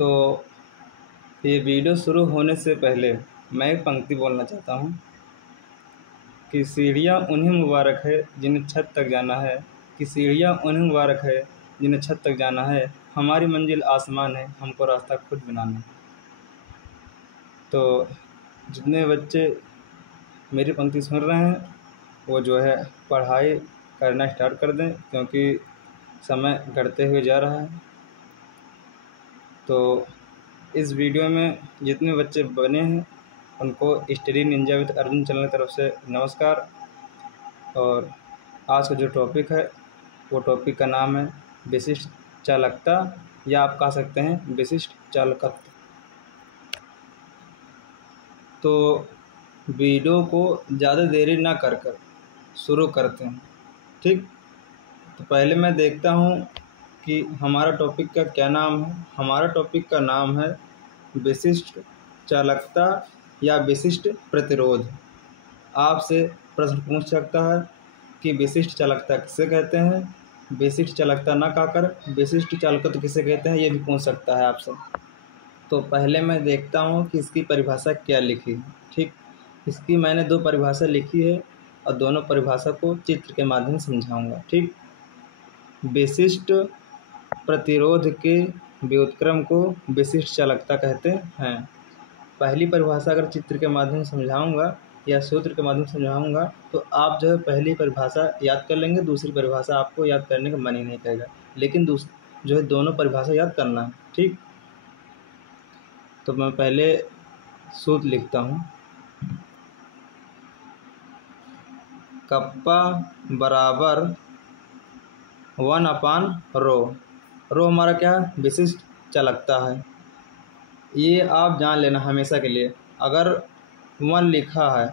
तो ये वीडियो शुरू होने से पहले मैं एक पंक्ति बोलना चाहता हूँ कि सीढ़ियाँ उन्हें मुबारक है जिन्हें छत तक जाना है, कि सीढ़ियाँ उन्हें मुबारक है जिन्हें छत तक जाना है, हमारी मंजिल आसमान है, हमको रास्ता खुद बनाना है। तो जितने बच्चे मेरी पंक्ति सुन रहे हैं वो जो है पढ़ाई करना स्टार्ट कर दें, क्योंकि समय घटते हुए जा रहा है। तो इस वीडियो में जितने बच्चे बने हैं उनको study Ninja with Arjun channel की तरफ से नमस्कार। और आज का जो टॉपिक है वो टॉपिक का नाम है विशिष्ट चालकता, या आप कह सकते हैं विशिष्ट चालकत्व। तो वीडियो को ज़्यादा देरी ना कर शुरू करते हैं, ठीक। तो पहले मैं देखता हूँ कि हमारा टॉपिक का क्या नाम है। हमारा टॉपिक का नाम है विशिष्ट चालकता या विशिष्ट प्रतिरोध। आपसे प्रश्न पूछ सकता है कि विशिष्ट चालकता किसे कहते हैं, विशिष्ट चालकता ना कहकर विशिष्ट चालकत्व किसे कहते हैं, ये भी पूछ सकता है आपसे। तो पहले मैं देखता हूँ कि इसकी परिभाषा क्या लिखी है, ठीक। इसकी मैंने 2 परिभाषा लिखी है और दोनों परिभाषा को चित्र के माध्यम से समझाऊंगा, ठीक। विशिष्ट प्रतिरोध के व्युत्क्रम को विशिष्ट चालकता कहते हैं। पहली परिभाषा अगर चित्र के माध्यम से समझाऊंगा या सूत्र के माध्यम से समझाऊंगा तो आप जो है पहली परिभाषा याद कर लेंगे, दूसरी परिभाषा आपको याद करने का मन ही नहीं करेगा, लेकिन जो है दोनों परिभाषा याद करना है, ठीक। तो मैं पहले सूत्र लिखता हूँ। कप्पा बराबर 1/रो। रो हमारा क्या है, विशिष्ट चालकता है। ये आप जान लेना हमेशा के लिए। अगर 1 लिखा है,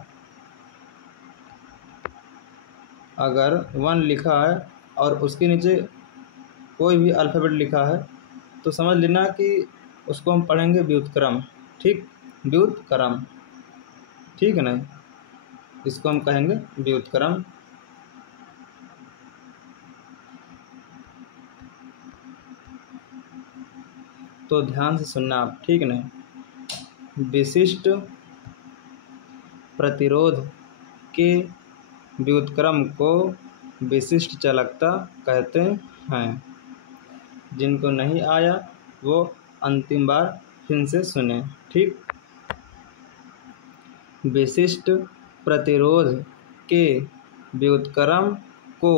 अगर 1 लिखा है और उसके नीचे कोई भी अल्फ़ाबेट लिखा है तो समझ लेना कि उसको हम पढ़ेंगे व्युत्क्रम, ठीक। व्युत्क्रम, ठीक है ना, इसको हम कहेंगे व्युत्क्रम। तो ध्यान से सुनना आप, ठीक है ना। विशिष्ट प्रतिरोध के व्युत्क्रम को विशिष्ट चालकता कहते हैं। जिनको नहीं आया वो अंतिम बार फिर से सुने, ठीक। विशिष्ट प्रतिरोध के व्युत्क्रम को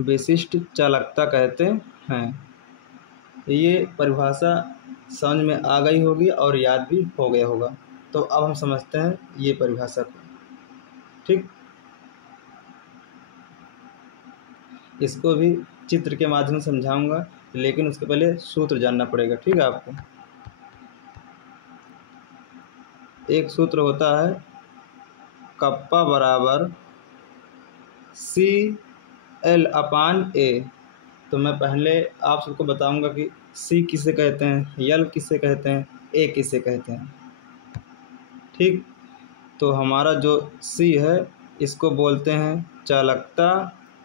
विशिष्ट चालकता कहते हैं। ये परिभाषा समझ में आ गई होगी और याद भी हो गया होगा। तो अब हम समझते हैं ये परिभाषा को, ठीक। इसको भी चित्र के माध्यम से समझाऊंगा, लेकिन उसके पहले सूत्र जानना पड़ेगा, ठीक है। आपको एक सूत्र होता है कप्पा बराबर CL/A। तो मैं पहले आप सबको बताऊंगा कि C किसे कहते हैं, L किसे कहते हैं, A किसे कहते हैं, ठीक। तो हमारा जो C है इसको बोलते हैं चालकता,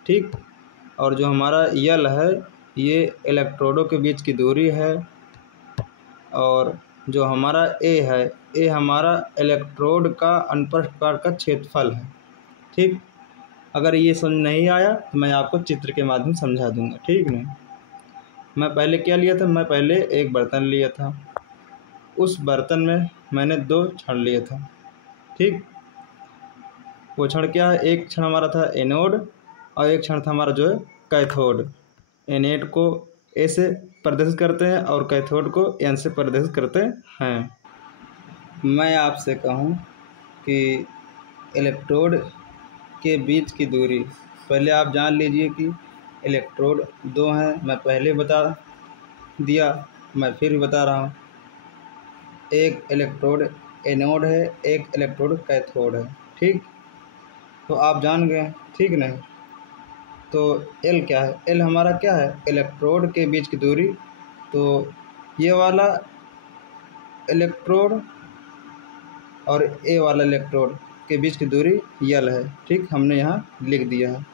ठीक। और जो हमारा L है ये इलेक्ट्रोडों के बीच की दूरी है, और जो हमारा A है, A हमारा इलेक्ट्रोड का अनुप्रस्थ काट का क्षेत्रफल है, ठीक। अगर ये समझ नहीं आया तो मैं आपको चित्र के माध्यम से समझा दूंगा, ठीक ना। मैं पहले क्या लिया था, मैं पहले एक बर्तन लिया था, उस बर्तन में मैंने 2 क्षण लिए था, ठीक। वो क्षण क्या है, एक क्षण हमारा था एनोड और एक क्षण था हमारा जो है कैथोड। एनोड को ए से प्रदर्शित करते हैं और कैथोड को एन से प्रदर्शित करते हैं। मैं आपसे कहूँ कि इलेक्ट्रोड के बीच की दूरी पहले आप जान लीजिए कि इलेक्ट्रोड 2 हैं। मैं पहले बता दिया, मैं फिर भी बता रहा हूँ। एक इलेक्ट्रोड एनोड है, एक इलेक्ट्रोड कैथोड है, ठीक। तो आप जान गए, ठीक नहीं। तो L क्या है, L हमारा क्या है, इलेक्ट्रोड के बीच की दूरी। तो ये वाला इलेक्ट्रोड और A वाला इलेक्ट्रोड के बीच की दूरी L है, ठीक। हमने यहाँ लिख दिया है।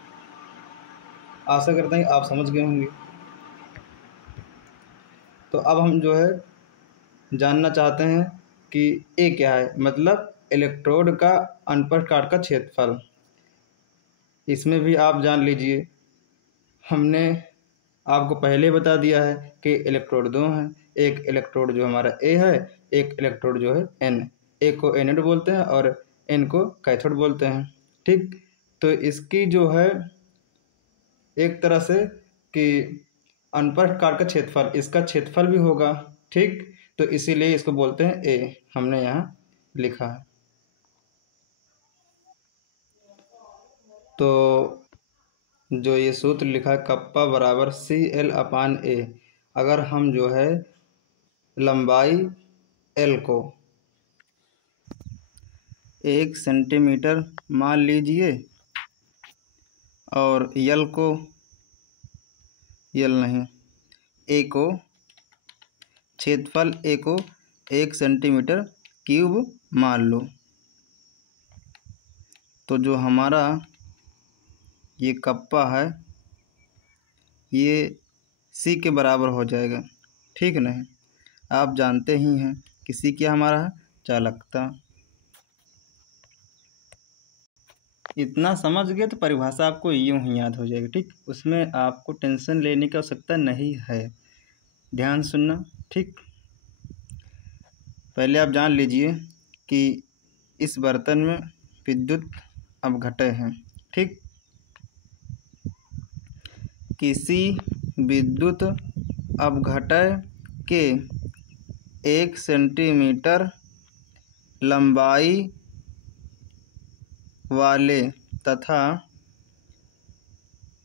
आशा करते हैं आप समझ गए होंगे। तो अब हम जो है जानना चाहते हैं कि ए क्या है, मतलब इलेक्ट्रोड का अनप्रस्थ काट का क्षेत्रफल। इसमें भी आप जान लीजिए, हमने आपको पहले बता दिया है कि इलेक्ट्रोड दो हैं, एक इलेक्ट्रोड जो हमारा ए है, एक इलेक्ट्रोड जो है एन। ए को एनोड बोलते हैं और एन को कैथोड बोलते हैं। ठीक, तो इसकी जो है एक तरह से कि अनप्रस्थ काट का क्षेत्रफल, इसका क्षेत्रफल भी होगा। ठीक, तो इसीलिए इसको बोलते हैं ए, हमने यहाँ लिखा है। तो जो ये सूत्र लिखा है कप्पा बराबर CL/A, अगर हम जो है लंबाई L को 1 सेंटीमीटर मान लीजिए और L को, L नहीं, A को, क्षेत्रफल A को 1 सेंटीमीटर क्यूब मान लो, तो जो हमारा ये कप्पा है ये C के बराबर हो जाएगा। ठीक नहीं, आप जानते ही हैं कि C क्या हमारा है, चालकता। इतना समझ गए तो परिभाषा आपको यूं ही याद हो जाएगी। ठीक, उसमें आपको टेंशन लेने की आवश्यकता नहीं है, ध्यान सुनना। ठीक, पहले आप जान लीजिए कि इस बर्तन में विद्युत अपघटय है। ठीक, किसी विद्युत अपघटय के 1 सेंटीमीटर लंबाई वाले तथा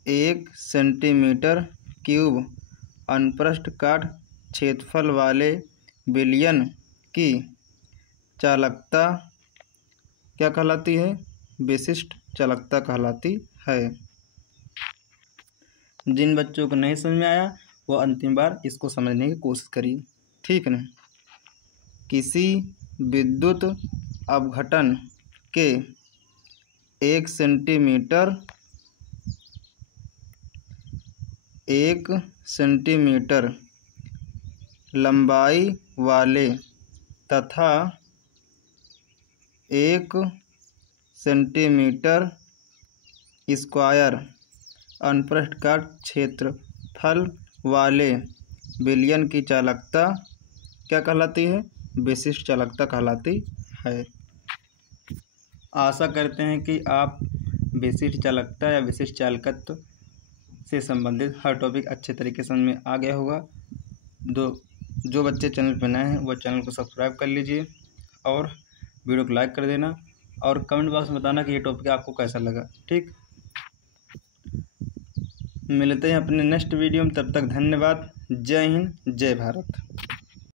1 सेंटीमीटर क्यूब अनप्रस्थ काट क्षेत्रफल वाले विलयन की चालकता क्या कहलाती है, विशिष्ट चालकता कहलाती है। जिन बच्चों को नहीं समझ में आया वो अंतिम बार इसको समझने की कोशिश करिए। ठीक है ना, किसी विद्युत अपघटन के 1 सेंटीमीटर लंबाई वाले तथा 1 सेंटीमीटर स्क्वायर अनप्रस्थ काट क्षेत्रफल वाले विलयन की चालकता क्या कहलाती है, विशिष्ट चालकता कहलाती है। आशा करते हैं कि आप विशिष्ट चालकता या विशिष्ट चालकत्व से संबंधित हर टॉपिक अच्छे तरीके से समझ में आ गया होगा। जो बच्चे चैनल पर नए हैं वो चैनल को सब्सक्राइब कर लीजिए और वीडियो को लाइक कर देना और कमेंट बॉक्स में बताना कि ये टॉपिक आपको कैसा लगा। ठीक, मिलते हैं अपने नेक्स्ट वीडियो में, तब तक धन्यवाद। जय हिंद, जय भारत।